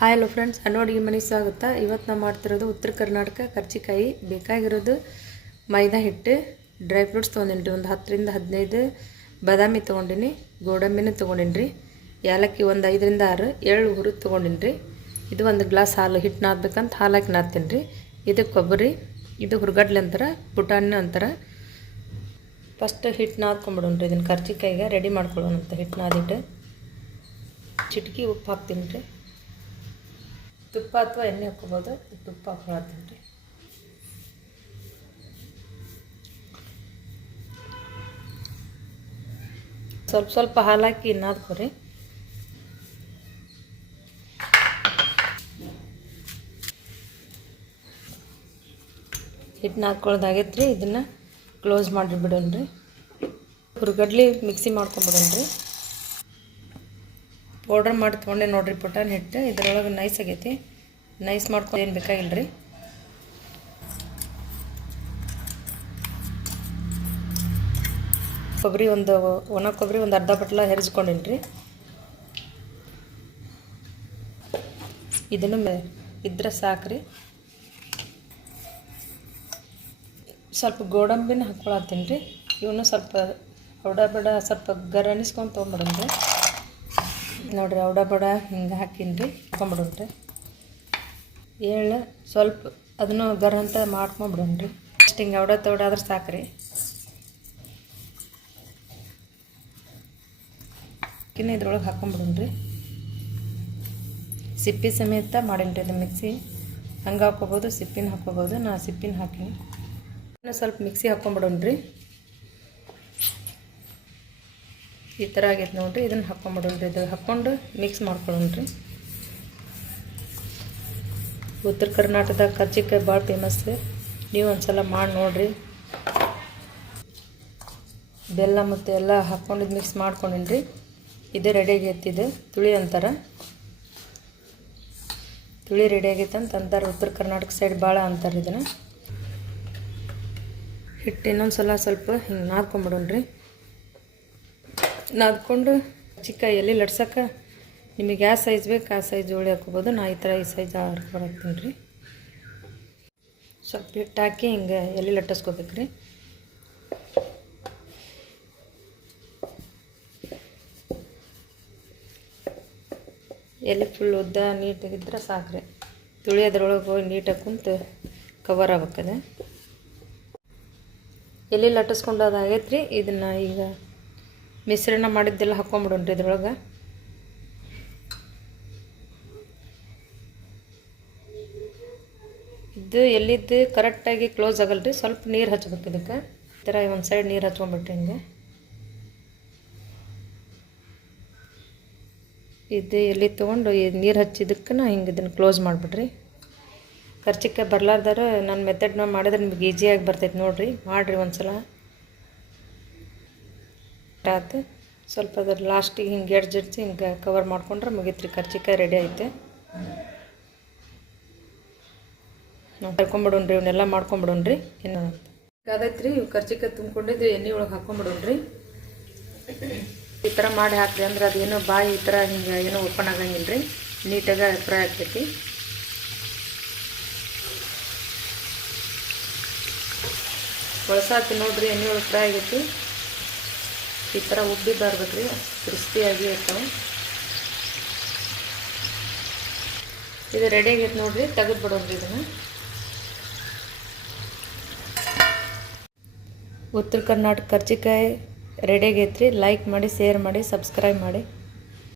Hi hello friends ಅನ್ನೋ ಅಡುಗೆ ಮನೆಗೆ ಸ್ವಾಗತ. ಇವತ್ತು ನಾವು ಮಾಡ್ತಿರೋದು ಉತ್ತರ ಕರ್ನಾಟಕ ಕರ್ಜಿಕಾಯಿ ಬೇಕಾಗಿರೋದು ಮೈದಾ ಹಿಟ್ಟು ಡ್ರೈ ಫ್ರೂಟ್ಸ್ ತೊಗೊಂಡಿನಿ ಒಂದು ಹತ್ತರಿಂದ ಹದಿನೈದು ಬಾದಾಮಿ ತೊಗೊಂಡಿನಿ, ಗೋಡಂಬಿನೂ ತೊಗೊಂಡಿನಿ ರೀ ಏಲಕ್ಕಿ ಒಂದು ಐದರಿಂದ ಆರು, ಏಳು ಹುರಿದು ತೊಗೊಂಡಿನಿ ರೀ ಇದು ಒಂದು ಗ್ಲಾಸ್ ಹಾಲು ಹಿಟ್ಟು ನಾದ್ಬೇಕಂತ ಹಾಲು ಹಾಕಿ ನಾದ್ತೀನಿ ರೀ ಇದು ಕೊಬ್ಬರಿ, ಇದು ಹುರ್ಗಡ್ಲೆ ಅಂತಾರೆ ಪುಟಾಣಿ ಅಂತಾರೆ. ಫಸ್ಟ್ ಹಿಟ್ಟು ನಾದ್ಕೊಂಬಿಡೋಣ ರೀ ಇದನ್ನು ಕರ್ಚಿಕಾಯಿಗೆ ರೆಡಿ ಮಾಡ್ಕೊಳ್ಳೋಣ ಅಂತ ಹಿಟ್ಟು ನಾದಿಟ್ಟು. ಚಿಟಕಿ ಉಪ್ಪು ಹಾಕ್ತೀನಿ ರೀ ತುಪ್ಪ ಅಥವಾ ಎಣ್ಣೆ ಹಾಕ್ಕೋಬೋದು. ತುಪ್ಪ ಹಾಕೊಳತ್ತೀನಿ ರೀ ಸ್ವಲ್ಪ ಸ್ವಲ್ಪ ಹಾಲು ಹಾಕಿ ನಾದ್ಕೊರಿ ಹಿಟ್ಟು ನಾದ್ಕೊಳ್ಳೋದಾಗೈತೆ ರೀ ಇದನ್ನು ಕ್ಲೋಸ್ ಮಾಡಿ ಬಿಡೋಣ ರೀ ಹುರ್ಗಡ್ಲಿ ಮಿಕ್ಸಿ ಮಾಡ್ಕೊಂಬಿಡೋಣ ರೀ ಪೌಡ್ರ್ ಮಾಡಿ ತೊಗೊಂಡೆ ನೋಡಿರಿ ಪುಟಾನ್ ಹಿಟ್ಟು. ಇದ್ರೊಳಗೆ ನೈಸ್ ಆಗೈತಿ. ನೈಸ್ ಮಾಡ್ಕೊಂಡು ಏನು ಬೇಕಾಗಿಲ್ಲ ರೀ ಕೊಬ್ಬರಿ ಒಂದು, ಒಣ ಕೊಬ್ಬರಿ ಒಂದು ಅರ್ಧ ಬಟ್ಲ ಹೆರಿಸ್ಕೊಂಡೀನಿ ರೀ ಇದನ್ನು ಮೆ, ಇದ್ರೆ ಸಾಕ್ರಿ. ಸ್ವಲ್ಪ ಗೋಡಂಬಿನ ಹಾಕ್ಕೊಳತ್ತೀನಿ ರೀ ಇವನು ಸ್ವಲ್ಪ ಹೊಡ ಬಡ ಸ್ವಲ್ಪ ಗರಣಿಸ್ಕೊಂಡು ತೊಗೊಂಬಿಡೋಣ ರೀ ನೋಡ್ರಿ ಅವಡ ಬಡ ಹಿಂಗೆ ಹಾಕೀನಿ ರೀ ಹಾಕೊಂಬಿಡೋಣ ರೀ ಏಳು ಸ್ವಲ್ಪ ಅದನ್ನು ಗರ್ ಅಂತ ಮಾಡ್ಕೊಂಬಿಡೋಣ ರೀ ಅಷ್ಟು ಹಿಂಗೆ ಅವಡ ತೌಡ ಆದ್ರೆ ಸಾಕ್ರಿ. ಕಿನ್ನ ಇದ್ರೊಳಗೆ ಹಾಕೊಂಬಿಡೋಣ ರೀ ಸಿಪ್ಪಿ ಸಮೇತ ಮಾಡೀನಿ ಇದು ಮಿಕ್ಸಿ. ಹಂಗೆ ಹಾಕ್ಕೋಬೋದು, ಸಿಪ್ಪಿನ ಹಾಕ್ಕೋಬೋದು, ನಾ ಸಿಪ್ಪಿನ ಹಾಕೀನಿ. ಇನ್ನು ಸ್ವಲ್ಪ ಮಿಕ್ಸಿ ಹಾಕ್ಕೊಂಬಿಡೋಣ ರೀ ಈ ಥರ ಆಗೈತೆ ನೋಡಿರಿ, ಇದನ್ನು ಹಾಕ್ಕೊಂಬಿಡೋಣ ರೀ ಇದು ಹಾಕ್ಕೊಂಡು ಮಿಕ್ಸ್ ಮಾಡ್ಕೊಳ್ಳೋಣ ರೀ. ಉತ್ತರ ಕರ್ನಾಟಕದಾಗ ಕರ್ಜಿಕಾಯಿ ಭಾಳ ಫೇಮಸ್ ರೀ. ನೀವು ಒಂದು ಸಲ ಮಾಡಿ ನೋಡಿರಿ. ಬೆಲ್ಲ ಮತ್ತು ಎಲ್ಲ ಹಾಕ್ಕೊಂಡಿದ್ದು ಮಿಕ್ಸ್ ಮಾಡ್ಕೊಂಡಿನಿ ಇದೇ ಇದು ರೆಡಿ ಆಗೈತೆ ಇದು, ತುಳಿ ಅಂತಾರೆ. ತುಳಿ ರೆಡಿ ಆಗೈತೆ ಅಂತ ಅಂತಾರೆ, ಉತ್ತರ ಕರ್ನಾಟಕ ಸೈಡ್ ಭಾಳ ಅಂತಾರೆ ಇದನ್ನು. ಹಿಟ್ಟು ಇನ್ನೊಂದು ಸಲ ಸ್ವಲ್ಪ ಹಿಂಗೆ ರೀ. ನಾದ್ಕೊಂಡು ಚಿಕ್ಕ ಎಲ್ಲಿ ಲಟ್ಸಕ್ಕೆ ನಿಮಗೆ ಯಾವ ಸೈಜ್ ಬೇಕು ಆ ಸೈಜ್ ಜೋಳಿ ಹಾಕೋಬೋದು ನಾ ಈ ಥರ ಈ ಸೈಜ್ ಹಾಕ್ತೀನಿ ರೀ. ಸ್ವಲ್ಪ ಹಿಟ್ಟು ಹಾಕಿ ಹಿಂಗೆ ಎಲ್ಲಿ ಲಟ್ಟಿಸ್ಕೋಬೇಕು ರೀ ಎಲೆ ಫುಲ್ ಉದ್ದ ನೀಟಾಗಿದ್ರೆ ಸಾಕ್ರಿ. ತುಳಿಯೋದ್ರೊಳಗೆ ಹೋಗಿ ನೀಟಾಗಿ ಕುಂತು ಕವರ್ ಆಗ್ಬೇಕದೆ. ಎಲೆ ಲಟ್ಟಿಸ್ಕೊಂಡು ಆಗೈತೆ ರೀ ಇದನ್ನು ಈಗ ಮಿಶ್ರಣ ಮಾಡಿದ್ದೆಲ್ಲ ಹಾಕ್ಕೊಂಬಿಡೋಣ ರೀ ಇದ್ರೊಳಗೆ. ಇದು ಎಲ್ಲಿದ್ದು ಕರೆಕ್ಟಾಗಿ ಕ್ಲೋಸ್ ಆಗಲ್ಲ ರೀ ಸ್ವಲ್ಪ ನೀರು ಹಚ್ಬೇಕು ಇದಕ್ಕೆ. ಈ ಥರ ಒಂದು ಸೈಡ್ ನೀರು ಹಚ್ಕೊಂಬಿಟ್ರಿ ಹಿಂಗೆ. ಇದು ಎಲ್ಲಿ ತೊಗೊಂಡು ನೀರು ಹಚ್ಚಿದಕ್ಕೆ ಹಿಂಗೆ ಇದನ್ನು ಕ್ಲೋಸ್ ಮಾಡಿಬಿಡ್ರಿ ಖರ್ಚಿಕ್ಕೆ ಬರಲಾರ್ದಾರ ನನ್ನ ಮೆಥಡ್ನ ಮಾಡಿದ್ರೆ ನಿಮ್ಗೆ ಈಸಿಯಾಗಿ ಬರ್ತೈತೆ ನೋಡಿರಿ, ಮಾಡಿರಿ ಒಂದು ಸಲ ಆಯ್ತು ಸ್ವಲ್ಪ ಅದ್ರ ಲಾಸ್ಟಿಗೆ ಹಿಂಗೆ ಎಡ್ಜಡ್ಸಿ ಹಿಂಗೆ ಕವರ್ ಮಾಡ್ಕೊಂಡ್ರೆ ಮುಗೀತು ರೀ ಕರ್ಚಿಕಾಯಿ ರೆಡಿ ಐತೆ. ನಾವು ಕರ್ಕೊಂಬಿಡೋಣ್ರಿ, ಇವನ್ನೆಲ್ಲ ಮಾಡ್ಕೊಂಬಿಡೋಣ್ರಿ, ಏನು ಅದೈತೆ ರೀ ಇವು ಕರ್ಚಿಕಾಯಿ ತುಂಬಿಕೊಂಡಿದ್ರೆ ಎಣ್ಣೆ ಒಳಗೆ ಹಾಕೊಂಬಿಡೋಣ್ರಿ. ಈ ಥರ ಮಾಡಿ ಹಾಕ್ರಿ, ಅಂದ್ರೆ ಅದೇನೋ ಬಾಯಿ ಈ ಥರ ಹಿಂಗೆ ಏನೋ ಓಪನ್ ಆಗಂಗಿಲ್ಲ ರೀ ನೀಟಾಗಿ ಫ್ರೈ ಆಗ್ತೈತಿ. ಒಳಸಾಕಿ ನೋಡ್ರಿ, ಎಣ್ಣೆ ಒಳಗೆ ಫ್ರೈ ಆಗೈತಿ. ಈ ಥರ ಉಬ್ಬಿ ಬರ್ಬೇಕು ರೀ ಕ್ರಿಸ್ಪಿಯಾಗಿ ಇರ್ತಾವೆ ಇದು ರೆಡಿ ಆಗೈತೆ ನೋಡ್ರಿ ತೆಗೆದು ಬಿಡೋದ್ರಿ ಇದನ್ನು. ಉತ್ತರ ಕರ್ನಾಟಕ ಕರ್ಜಿಕಾಯಿ ರೆಡಿ ಲೈಕ್ ಮಾಡಿ ಶೇರ್ ಮಾಡಿ ಸಬ್ಸ್ಕ್ರೈಬ್ ಮಾಡಿ.